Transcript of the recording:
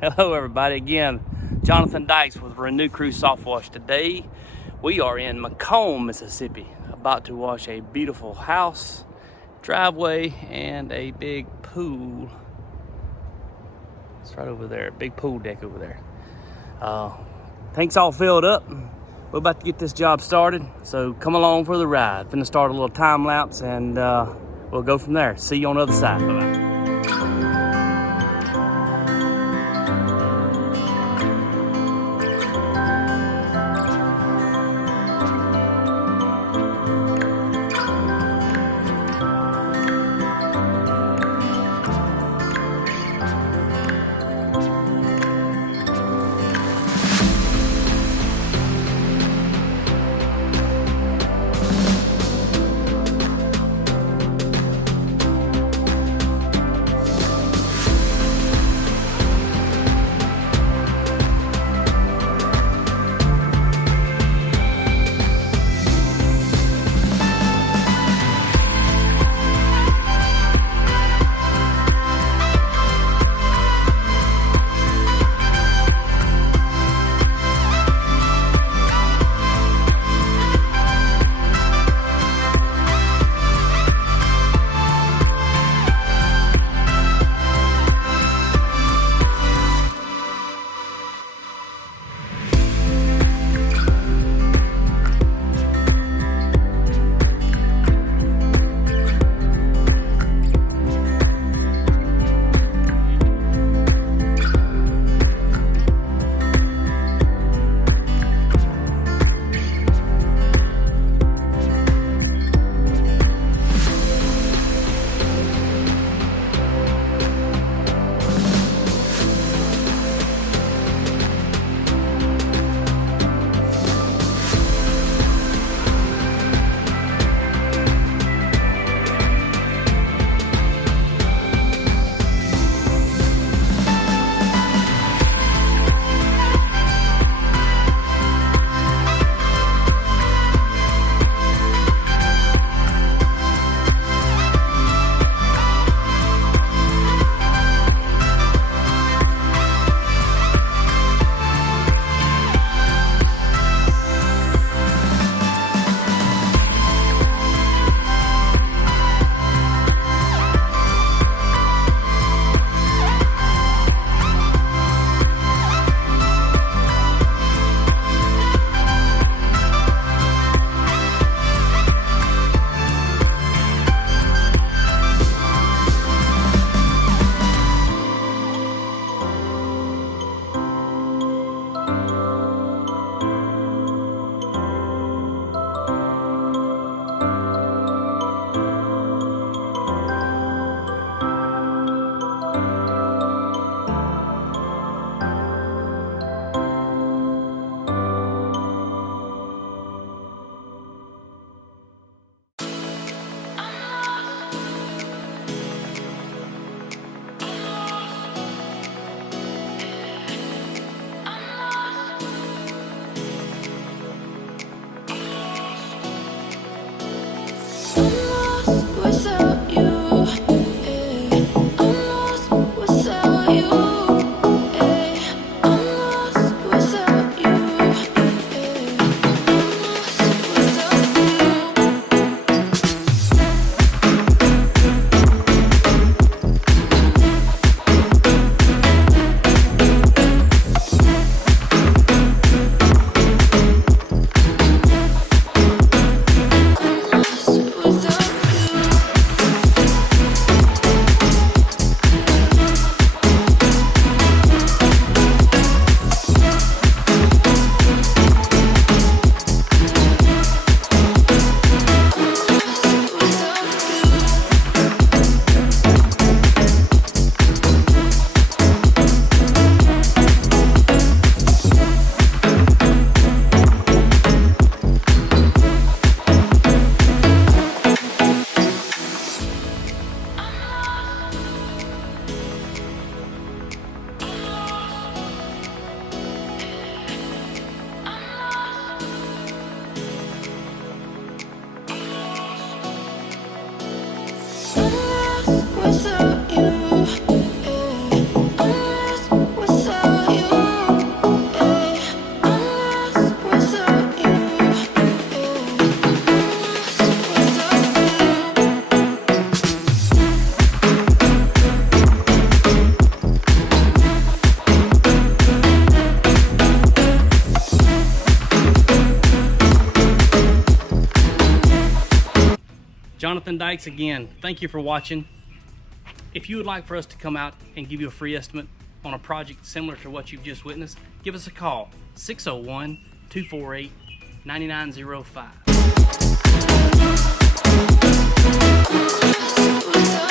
Hello everybody, again, Jonathan Dykes with Renew Crew Softwash. Today we are in Macomb, Mississippi, about to wash a beautiful house, driveway, and a big pool. It's right over there, big pool deck over there. Tank's all filled up. We're about to get this job started, so come along for the ride. Gonna start a little time lapse and we'll go from there. See you on the other side. Bye-bye. Jonathan Dykes again. Thank you for watching. If you would like for us to come out and give you a free estimate on a project similar to what you've just witnessed, give us a call, 601-248-9905.